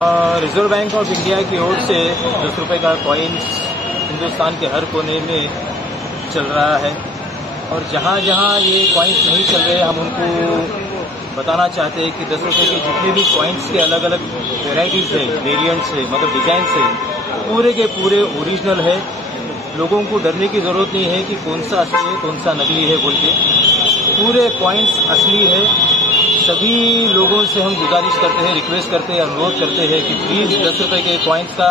Reserve bank of India की ओर से 10 रुपये का कॉइन्स हिंदुस्तान के हर कोने में चल रहा है और जहाँ जहाँ ये कॉइन्स नहीं चल रहे हम उनको बताना चाहते हैं कि 10 रुपये के जितने भी कॉइन्स के अलग अलग वेराइटीज़ है, वेरिएंट्स है, मतलब डिजाइन्स है, पूरे के पूरे ओरिजिनल है। लोगों को डरने की ज़रूरत नहीं है कि कौन सा असली है कौन सा नकली है बोल के, पूरे कॉइन्स असली है। सभी लोगों से हम गुजारिश करते हैं, रिक्वेस्ट करते हैं, अनुरोध करते हैं कि प्लीज़ 10 रुपये के कॉइन्स का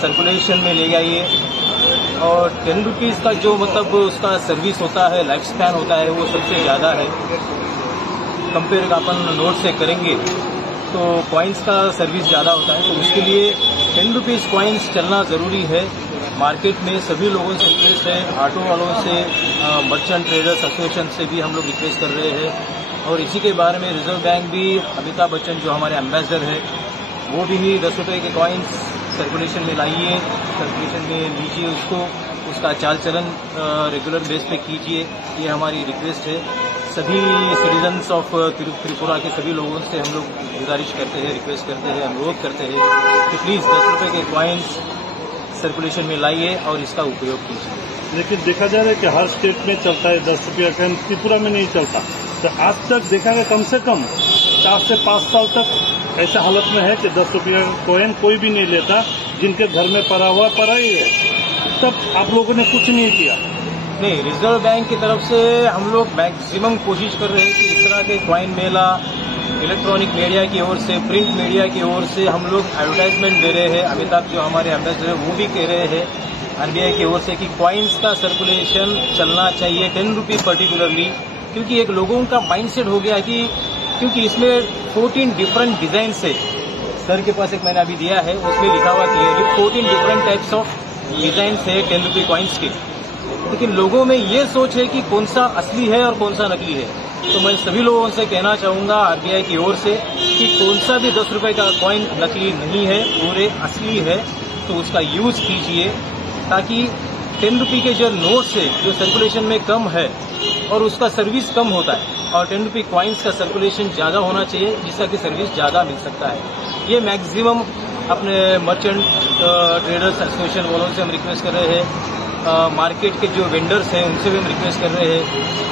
सर्कुलेशन में ले आइए। और 10 रुपीज़ का जो मतलब उसका सर्विस होता है, लाइफ स्पैन होता है, वो सबसे ज़्यादा है। कंपेयर अपन नोट से करेंगे तो कॉइन्स का सर्विस ज़्यादा होता है, तो उसके लिए 10 रुपीज़ कॉइन्स चलना ज़रूरी है। मार्केट में सभी लोगों से रिक्वेस्ट है, ऑटो वालों से, मर्चेंट ट्रेडर्स एसोसिएशन से भी हम लोग रिक्वेस्ट कर रहे हैं। और इसी के बारे में रिजर्व बैंक भी, अमिताभ बच्चन जो हमारे एम्बेसडर है, वो भी 10 रुपये के कॉइन्स सर्कुलेशन में लाइए, सर्कुलेशन में लीजिए उसको, उसका चाल चलन रेगुलर बेस पे कीजिए, ये हमारी रिक्वेस्ट है। सभी सिटीजन्स ऑफ त्रिपुरा के सभी लोगों से हम लोग गुजारिश करते हैं, रिक्वेस्ट करते हैं, अनुरोध करते हैं कि प्लीज़ 10 रुपये के कॉइन्स सर्कुलेशन में लाइए और इसका उपयोग कीजिए। लेकिन देखा जा रहा है कि हर स्टेट में चलता है 10 रुपया का, त्रिपुरा में नहीं चलता। तो आज तक देखा गया कम से कम 4 से 5 साल तक ऐसा हालत में है कि 10 रुपया का कॉइन कोई भी नहीं लेता, जिनके घर में पड़ा ही है। तब आप लोगों ने कुछ नहीं किया? नहीं, रिजर्व बैंक की तरफ से हम लोग मैक्सिमम कोशिश कर रहे हैं कि इस तरह के कॉइन मेला इलेक्ट्रॉनिक मीडिया की ओर से, प्रिंट मीडिया की ओर से हम लोग एडवर्टाइजमेंट दे रहे हैं। अमिताभ जो हमारे एम्बेसडर है वो भी कह रहे हैं आरबीआई की ओर से कि कॉइन्स का सर्कुलेशन चलना चाहिए, 10 रुपीज़ पर्टिकुलरली, क्योंकि एक लोगों का माइंडसेट हो गया कि क्योंकि इसमें 14 डिफरेंट डिजाइन से, सर के पास एक मैंने अभी दिया है, उसमें लिखा हुआ clearly 14 different types of design है 10 रुपये कॉइन्स के। लेकिन लोगों में ये सोच है कि कौन सा असली है और कौन सा नकली है। तो मैं सभी लोगों से कहना चाहूंगा आरबीआई की ओर से कि कौन सा भी 10 रुपये का कॉइन नकली नहीं है, पूरे असली है, तो उसका यूज कीजिए, ताकि 10 रुपये के जो नोट्स है जो सर्कुलेशन में कम है और उसका सर्विस कम होता है, और 10 रुपये कॉइन्स का सर्कुलेशन ज़्यादा होना चाहिए जिसका कि सर्विस ज़्यादा मिल सकता है। ये मैक्सिमम अपने मर्चेंट ट्रेडर्स एसोसिएशन वालों से हम रिक्वेस्ट कर रहे हैं, मार्केट के जो वेंडर्स हैं उनसे भी हम रिक्वेस्ट कर रहे हैं,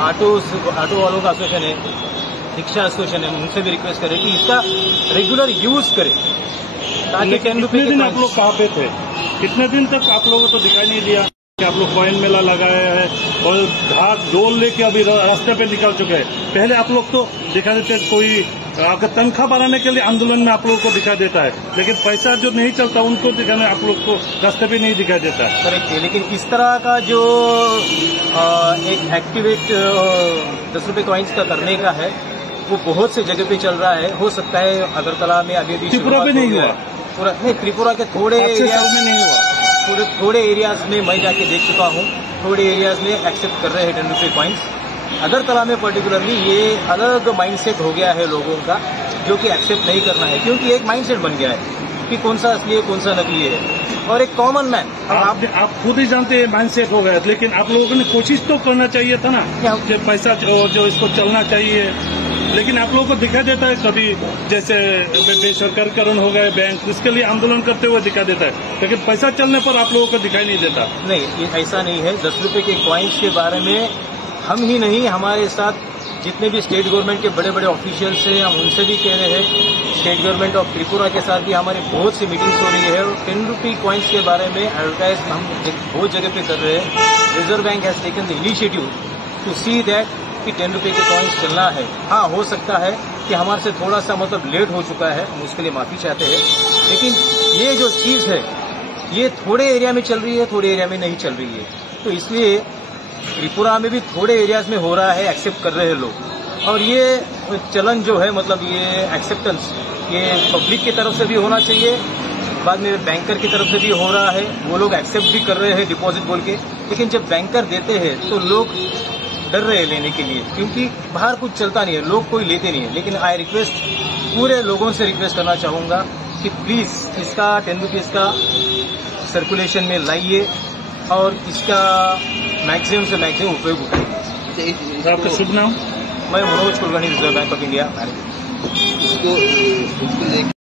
ऑटो वालों का एसोसिएशन है, रिक्शा एसोसिएशन है, उनसे भी रिक्वेस्ट करें कि इसका रेगुलर यूज करें, ताकि 10 रुपये दिन आप लोग कहाँ पे थे? कितने दिन तक आप लोगों को दिखाई नहीं दिया कि आप लोग कॉइन मेला लगाया है और घाट डोल लेके अभी रास्ते पे निकल चुके हैं? पहले आप लोग तो दिखा देते, कोई आपका तनख्वाह बढ़ाने के लिए आंदोलन में आप लोगों को दिखा देता है, लेकिन पैसा जो नहीं चलता उनको दिखाने आप लोग को रास्ते पे नहीं दिखाई देता है। करेक्ट है, लेकिन इस तरह का जो एक एक्टिवेट 10 रुपये कॉइन्स का करने का है वो बहुत से जगह पे चल रहा है। हो सकता है अगरतला में अभी त्रिपुरा में नहीं हुआ, पूरा नहीं, त्रिपुरा के थोड़े एरियाज में नहीं हुआ, थोड़े एरियाज में मैं जाके देख चुका हूँ, थोड़े एरियाज में एक्सेप्ट कर रहे हैं 10 रुपये कॉइन्स। अगरतला में पर्टिकुलरली ये अलग माइंडसेट हो गया है लोगों का, जो कि एक्सेप्ट नहीं करना है, क्योंकि एक माइंडसेट बन गया है कि कौन सा असली है कौन सा नकली है। और एक कॉमन मैन, आप खुद ही जानते हैं माइंडसेट हो गया, लेकिन आप लोगों ने कोशिश तो करना चाहिए था ना कि पैसा जो इसको चलना चाहिए। लेकिन आप लोगों को दिखा देता है कभी, जैसे बेसरकारीकरण हो गए बैंक, इसके लिए आंदोलन करते हुए दिखा देता है, लेकिन पैसा चलने पर आप लोगों को दिखाई नहीं देता। नहीं, ऐसा नहीं है। 10 रुपये के कॉइन्स के बारे में हम ही नहीं, हमारे साथ जितने भी स्टेट गवर्नमेंट के बड़े बड़े ऑफिशियल्स हैं, हम उनसे भी कह रहे हैं। स्टेट गवर्नमेंट ऑफ त्रिपुरा के साथ भी हमारी बहुत सी मीटिंग्स हो रही है और 10 रुपये कॉइन्स के बारे में एडवर्टाइज हम बहुत जगह पे कर रहे हैं। Reserve Bank has taken the initiative to see that कि 10 रुपये के कॉइन्स चलना है। हाँ, हो सकता है कि हमारे से थोड़ा सा मतलब लेट हो चुका है, हम उसके लिए माफी चाहते हैं, लेकिन ये जो चीज़ है ये थोड़े एरिया में चल रही है, थोड़े एरिया में नहीं चल रही है। तो इसलिए त्रिपुरा में भी थोड़े एरियाज में हो रहा है, एक्सेप्ट कर रहे हैं लोग। और ये चलन जो है, मतलब ये एक्सेप्टेंस, ये पब्लिक की तरफ से भी होना चाहिए, बाद में बैंकर की तरफ से भी हो रहा है, वो लोग एक्सेप्ट भी कर रहे हैं डिपॉजिट बोल के। लेकिन जब बैंकर देते हैं तो लोग डर रहे हैं लेने के लिए, क्योंकि बाहर कुछ चलता नहीं है, लोग कोई लेते नहीं है। लेकिन आई रिक्वेस्ट, पूरे लोगों से रिक्वेस्ट करना चाहूँगा कि प्लीज़ इसका 10 रुपीज़ का सर्कुलेशन में लाइए और इसका मैक्सिमम से मैक्सिमम उपयोग उठाइए। आपका शुभ नाम? मैं Manoj Kulkarni, reserve bank of India.